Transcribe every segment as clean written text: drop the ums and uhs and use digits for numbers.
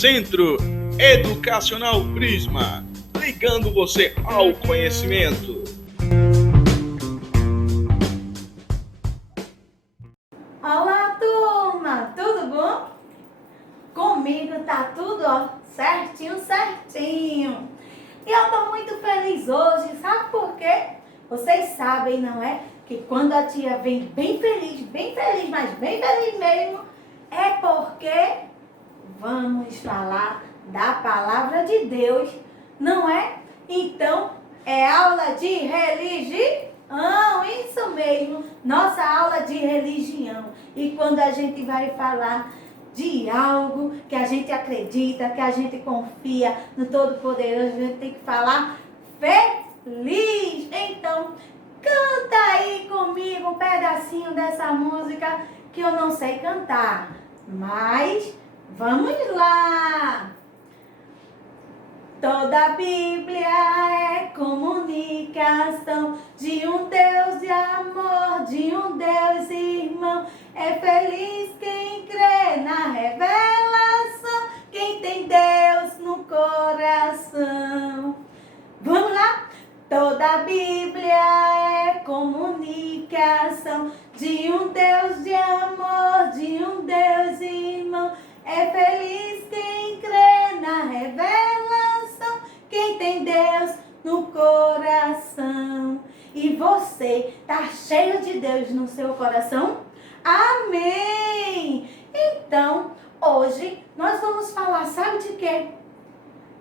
Centro Educacional Prisma, ligando você ao conhecimento. Olá, turma! Tudo bom? Comigo tá tudo, certinho. E eu tô muito feliz hoje, sabe por quê? Vocês sabem, não é? Que quando a tia vem bem feliz, mas bem feliz mesmo, é porque vamos falar da palavra de Deus, não é? Então, é aula de religião, isso mesmo, nossa aula de religião. E quando a gente vai falar de algo que a gente acredita, que a gente confia no Todo-Poderoso, a gente tem que falar feliz. Então, canta aí comigo um pedacinho dessa música que eu não sei cantar, mas vamos lá! Toda a Bíblia é comunicação de um Deus de amor, de um Deus irmão. É feliz quem crê na revelação, quem tem Deus no coração. Vamos lá? Toda a Bíblia é comunicação de um Deus de amor, de um Deus irmão. É feliz quem crê na revelação, quem tem Deus no coração. E você tá cheio de Deus no seu coração? Amém! Então, hoje nós vamos falar, sabe de quê?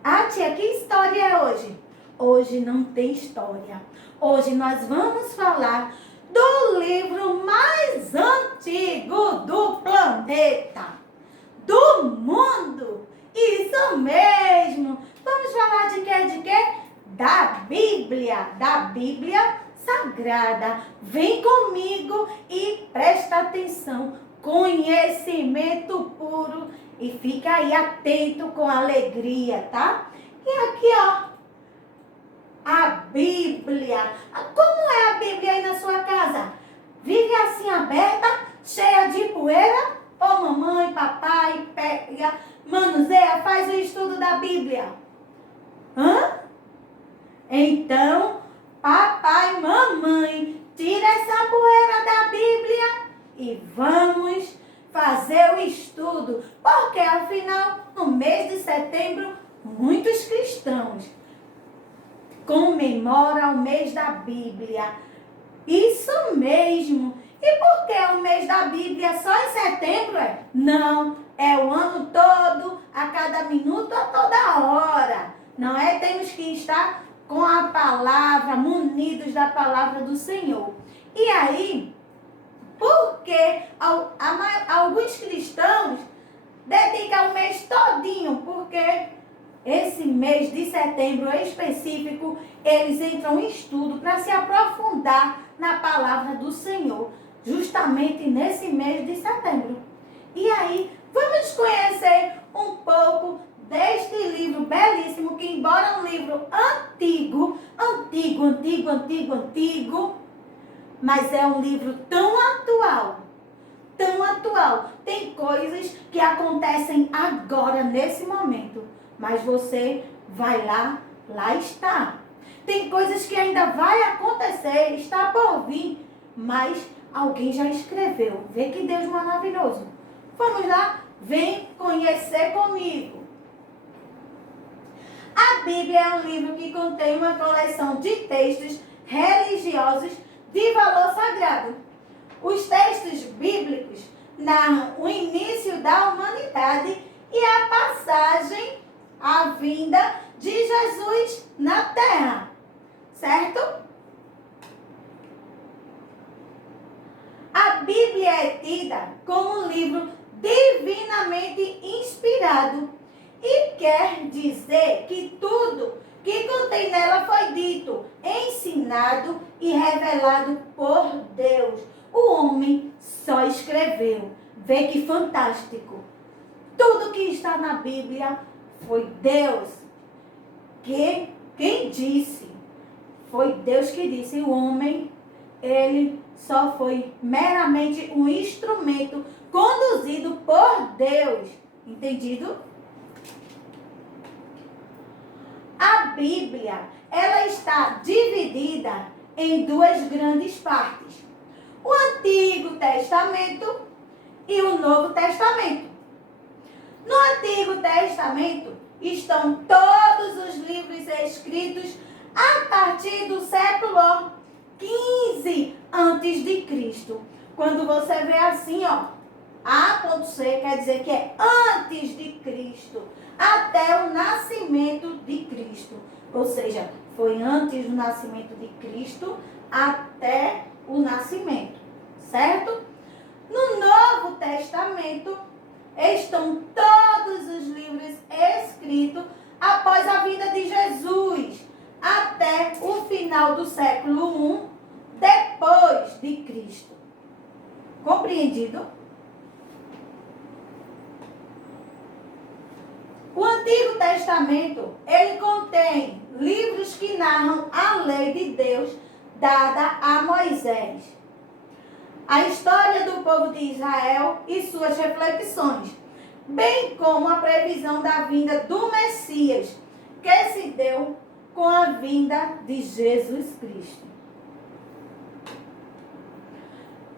Ah, tia, que história é hoje? Hoje não tem história. Hoje nós vamos falar do livro mais antigo do planeta, do mundo. Isso mesmo. Vamos falar de quê? De quê? Da Bíblia Sagrada. Vem comigo e presta atenção. Conhecimento puro. E fica aí atento com alegria, tá? E aqui, a Bíblia. Como é a Bíblia aí na sua casa? Vive assim aberta, cheia de poeira? Ou mamãe, papai, pega, manuseia, faz o estudo da Bíblia? Então, papai, mamãe, tira essa poeira da Bíblia e vamos fazer o estudo. Porque, afinal, no mês de setembro, muitos cristãos comemoram o mês da Bíblia. Isso mesmo. E por que o mês da Bíblia só em setembro? Não, é o ano todo, a cada minuto, a toda hora. Não é? Temos que estar com a palavra, munidos da palavra do Senhor. E aí, porque alguns cristãos dedicam o mês todinho, porque esse mês de setembro em específico, eles entram em estudo para se aprofundar na palavra do Senhor, justamente nesse mês de setembro. E aí, vamos conhecer um pouco deste livro belíssimo, que embora um livro antigo, mas é um livro tão atual. Tem coisas que acontecem agora, nesse momento, mas você vai lá está. Tem coisas que ainda vai acontecer, está por vir, mas alguém já escreveu. Vê que Deus maravilhoso. Vamos lá? Vem conhecer comigo. A Bíblia é um livro que contém uma coleção de textos religiosos de valor sagrado. Os textos bíblicos narram o início da humanidade e a passagem, a vinda de Jesus na Terra, certo? A Bíblia é tida como um livro divinamente inspirado e quer dizer que tudo que contém nela foi dito, ensinado e revelado por Deus. O homem só escreveu. Vê que fantástico. Tudo que está na Bíblia foi Deus. Quem disse? Foi Deus que disse. O homem, ele só foi meramente um instrumento conduzido por Deus. Entendido? A Bíblia, ela está dividida em duas grandes partes. O Antigo Testamento e o Novo Testamento. No Antigo Testamento estão todos os livros escritos a partir do século 15 antes de Cristo. Quando você vê assim, ó, A.C. quer dizer que é antes de Cristo, até o nascimento de Cristo. Ou seja, foi antes do nascimento de Cristo até o nascimento, certo? No Novo Testamento estão todos os livros escritos após a vida de Jesus, até o final do século I, depois de Cristo. Compreendido? O Antigo Testamento, ele contém livros que narram a lei de Deus dada a Moisés, a história do povo de Israel e suas reflexões, bem como a previsão da vinda do Messias, que se deu com a vinda de Jesus Cristo.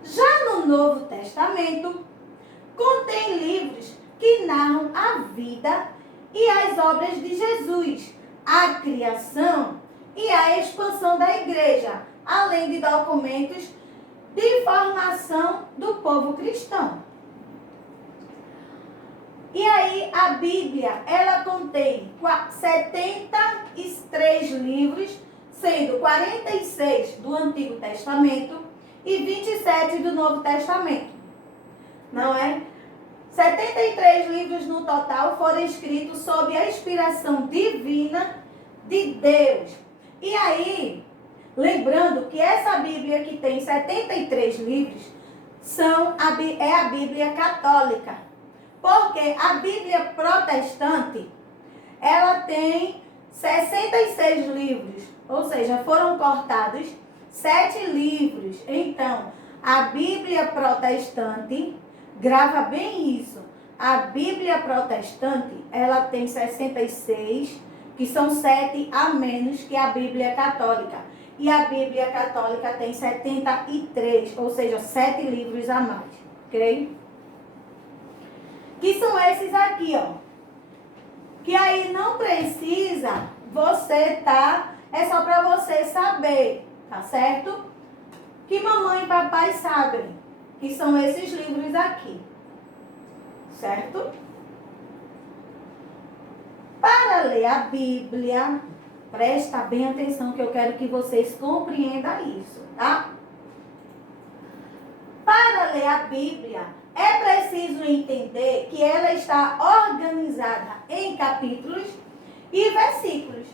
Já no Novo Testamento, contém livros que narram a vida e as obras de Jesus, a criação e a expansão da igreja, além de documentos de formação do povo cristão. E aí a Bíblia, ela contém 73 livros, sendo 46 do Antigo Testamento e 27 do Novo Testamento. Não é? 73 livros no total foram escritos sob a inspiração divina de Deus. E aí, lembrando que essa Bíblia que tem 73 livros é a Bíblia católica. Porque a Bíblia protestante, ela tem 66 livros. Ou seja, foram cortados 7 livros. Então, a Bíblia protestante, grava bem isso. A Bíblia protestante, ela tem 66, que são 7 a menos que a Bíblia católica. E a Bíblia católica tem 73, ou seja, 7 livros a mais, ok? Que são esses aqui, ó. Que aí não precisa você é só para você saber, tá certo? Que mamãe e papai sabem, que são esses livros aqui, certo? Para ler a Bíblia, presta bem atenção que eu quero que vocês compreendam isso, tá? Para ler a Bíblia, é preciso entender que ela está organizada em capítulos e versículos.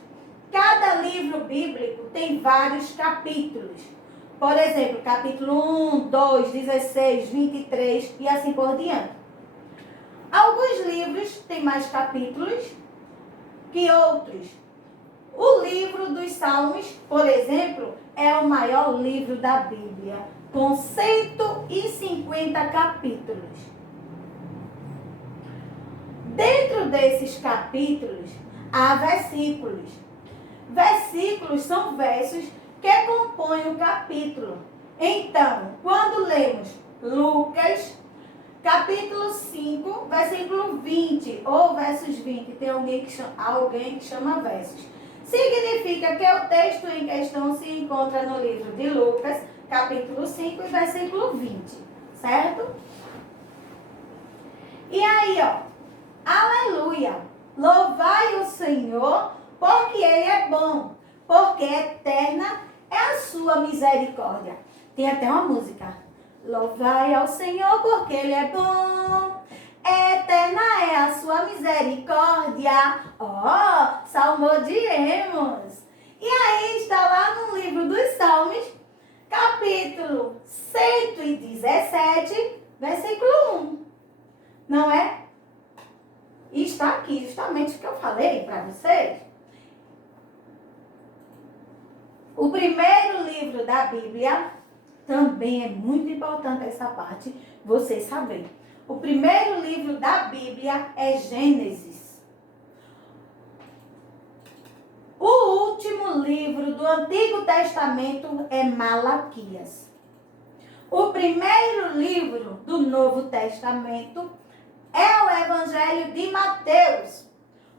Cada livro bíblico tem vários capítulos. Por exemplo, capítulo 1, 2, 16, 23 e assim por diante. Alguns livros têm mais capítulos que outros. O livro dos Salmos, por exemplo, é o maior livro da Bíblia, com 150 capítulos. Dentro desses capítulos, há versículos. Versículos são versos que compõem o capítulo. Então, quando lemos Lucas, capítulo 5, versículo 20, ou versos 20, tem alguém que chama versos. Significa que o texto em questão se encontra no livro de Lucas, capítulo 5 e versículo 20, certo? E aí, ó, aleluia, louvai o Senhor, porque Ele é bom, porque eterna é a sua misericórdia. Tem até uma música, louvai ao Senhor, porque Ele é bom, eterna é a sua misericórdia. Ó, salmodiemos. E aí está lá no livro dos Salmos, capítulo 117, versículo 1. Não é? E está aqui justamente o que eu falei para vocês. O primeiro livro da Bíblia, também é muito importante essa parte, vocês saberem. O primeiro livro da Bíblia é Gênesis. O último livro do Antigo Testamento é Malaquias. O primeiro livro do Novo Testamento é o Evangelho de Mateus.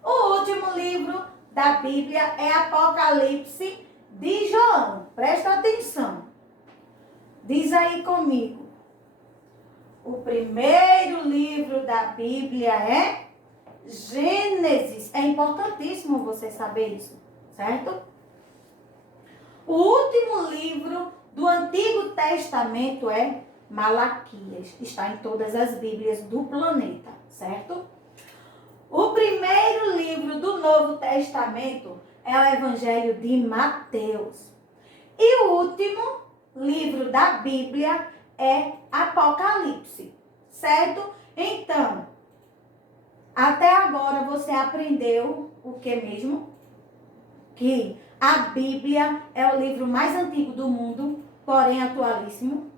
O último livro da Bíblia é Apocalipse de João. Presta atenção. Diz aí comigo. O primeiro livro da Bíblia é Gênesis. É importantíssimo você saber isso, certo? O último livro do Antigo Testamento é Malaquias. Está em todas as Bíblias do planeta, certo? O primeiro livro do Novo Testamento é o Evangelho de Mateus. E o último livro da Bíblia é Apocalipse, certo? Então, até agora você aprendeu o que mesmo? Que a Bíblia é o livro mais antigo do mundo, porém atualíssimo,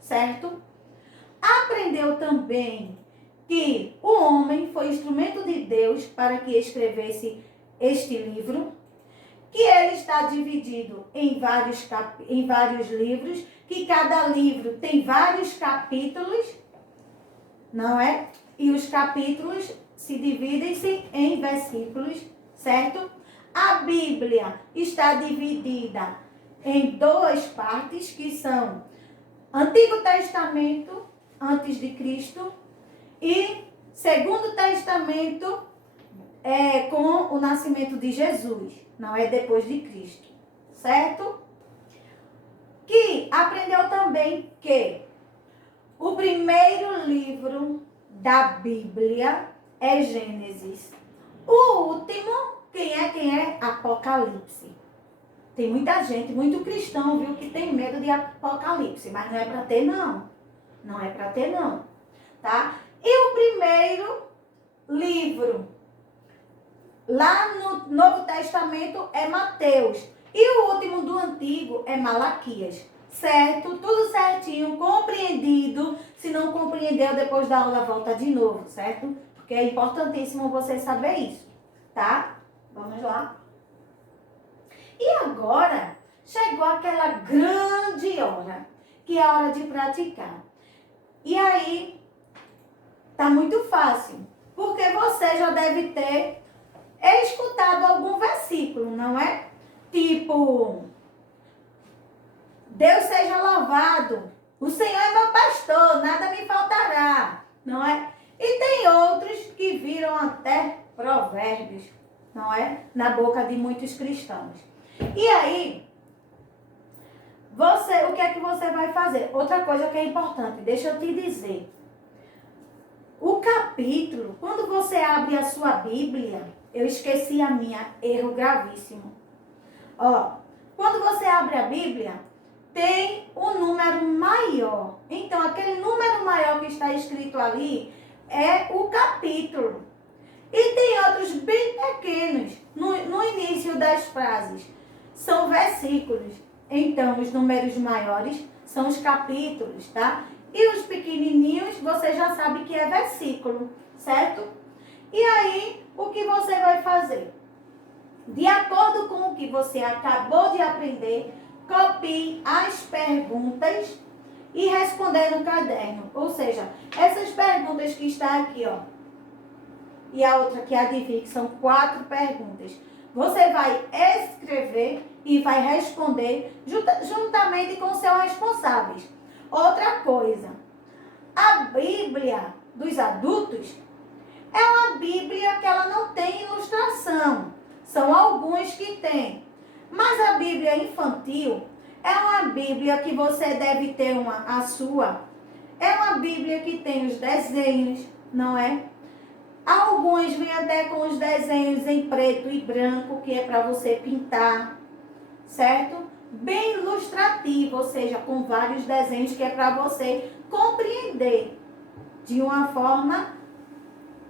certo? Aprendeu também que o homem foi instrumento de Deus para que escrevesse este livro, que ele está dividido em vários livros, que cada livro tem vários capítulos, não é? E os capítulos se dividem-se em versículos, certo? A Bíblia está dividida em duas partes, que são Antigo Testamento, antes de Cristo, e Segundo Testamento, com o nascimento de Jesus, não é depois de Cristo, certo? Que aprendeu também que o primeiro livro da Bíblia é Gênesis. O último, quem é? Apocalipse. Tem muita gente, muito cristão, viu, que tem medo de Apocalipse, mas não é para ter, não. Não é para ter, não, tá? E o primeiro livro lá no Novo Testamento é Mateus. E o último do Antigo é Malaquias. Certo? Tudo certinho, compreendido. Se não compreendeu, depois da aula volta de novo, certo? Porque é importantíssimo você saber isso, tá? Vamos lá. E agora, chegou aquela grande hora, que é a hora de praticar. E aí, tá muito fácil, porque você já deve ter escutado algum versículo, não é? Tipo, Deus seja louvado, o Senhor é meu pastor, nada me faltará, não é? E tem outros que viram até provérbios, não é? Na boca de muitos cristãos. E aí, o que é que você vai fazer? Outra coisa que é importante, deixa eu te dizer. O capítulo, quando você abre a sua Bíblia, eu esqueci a minha, erro gravíssimo. Ó, quando você abre a Bíblia, tem um número maior. Então, aquele número maior que está escrito ali é o capítulo. E tem outros bem pequenos no início das frases. São versículos. Então, os números maiores são os capítulos, tá? E os pequenininhos, você já sabe que é versículo, certo? E aí, o que você vai fazer? De acordo com o que você acabou de aprender, copie as perguntas e responder no caderno. Ou seja, essas perguntas que está aqui, ó, e a outra que adivinha, que são 4 perguntas. Você vai escrever e vai responder juntamente com os seus responsáveis. Outra coisa, a Bíblia dos adultos é uma Bíblia que ela não tem ilustração. São alguns que tem. Mas a Bíblia infantil é uma Bíblia que você deve ter a sua. É uma Bíblia que tem os desenhos, não é? Alguns vêm até com os desenhos em preto e branco, que é para você pintar, certo? Bem ilustrativo, ou seja, com vários desenhos que é para você compreender de uma forma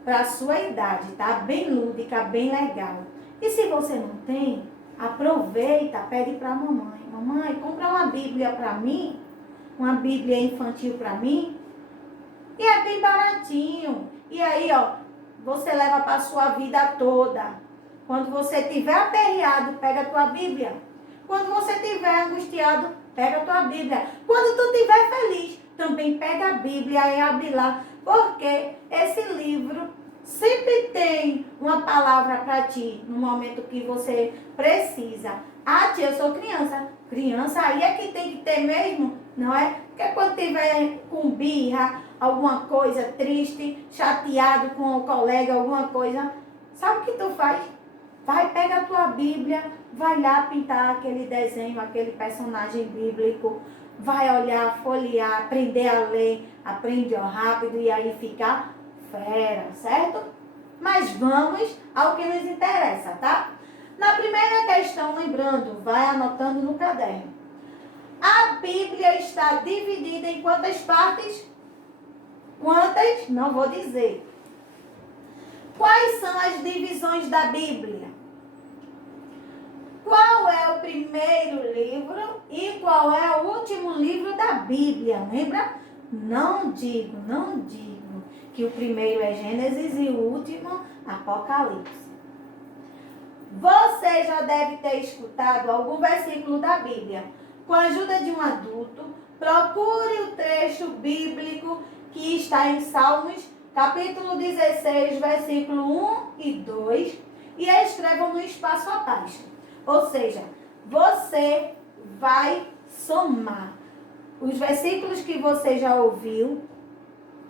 para a sua idade, tá? Bem lúdica, bem legal. E se você não tem, aproveita, pede para a mamãe. Mamãe, compra uma Bíblia para mim, uma Bíblia infantil para mim. E é bem baratinho. E aí, ó, você leva para a sua vida toda. Quando você estiver aperreado, pega a tua Bíblia. Quando você estiver angustiado, pega a tua Bíblia. Quando tu estiver feliz, também pega a Bíblia e abre lá. Porque esse livro sempre tem uma palavra para ti no momento que você precisa. Ah, tia, eu sou criança. Criança aí é que tem que ter mesmo, não é? Porque quando tiver com birra, alguma coisa triste, chateado com o colega, alguma coisa, sabe o que tu faz? Vai, pega a tua Bíblia, vai lá pintar aquele desenho, aquele personagem bíblico, vai olhar, folhear, aprender a ler, aprende rápido e aí fica fera, certo? Mas vamos ao que nos interessa, tá? Na primeira questão, lembrando, vai anotando no caderno. A Bíblia está dividida em quantas partes? Quantas? Não vou dizer. Quais são as divisões da Bíblia? Qual é o primeiro livro e qual é o último livro da Bíblia? Lembra? Não digo que o primeiro é Gênesis e o último Apocalipse. Você já deve ter escutado algum versículo da Bíblia. Com a ajuda de um adulto, procure o trecho bíblico que está em Salmos, capítulo 16, versículo 1 e 2, e escrevam no espaço abaixo. Ou seja, você vai somar os versículos que você já ouviu,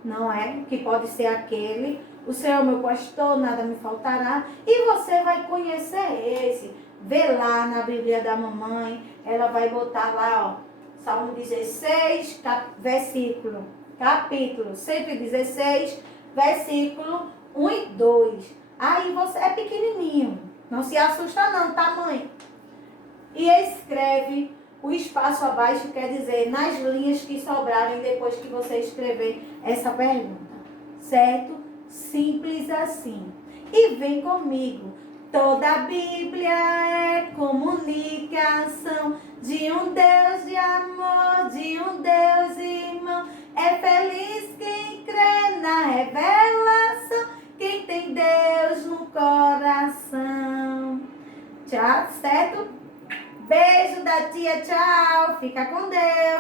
não é? Que pode ser aquele, o Senhor é meu pastor, nada me faltará, e você vai conhecer esse. Vê lá na Bíblia da mamãe, ela vai botar lá, ó, Salmo 16, capítulo 116, versículo 1 e 2. Aí você é pequenininho. Não se assusta não, tá, mãe? E escreve o espaço abaixo, quer dizer, nas linhas que sobrarem depois que você escrever essa pergunta. Certo? Simples assim. E vem comigo. Toda a Bíblia é comunicação de um Deus de amor, de um Deus irmão. É feliz quem crê na revelação, quem tem Deus no coração. Tchau, certo? Beijo da tia, tchau. Fica com Deus.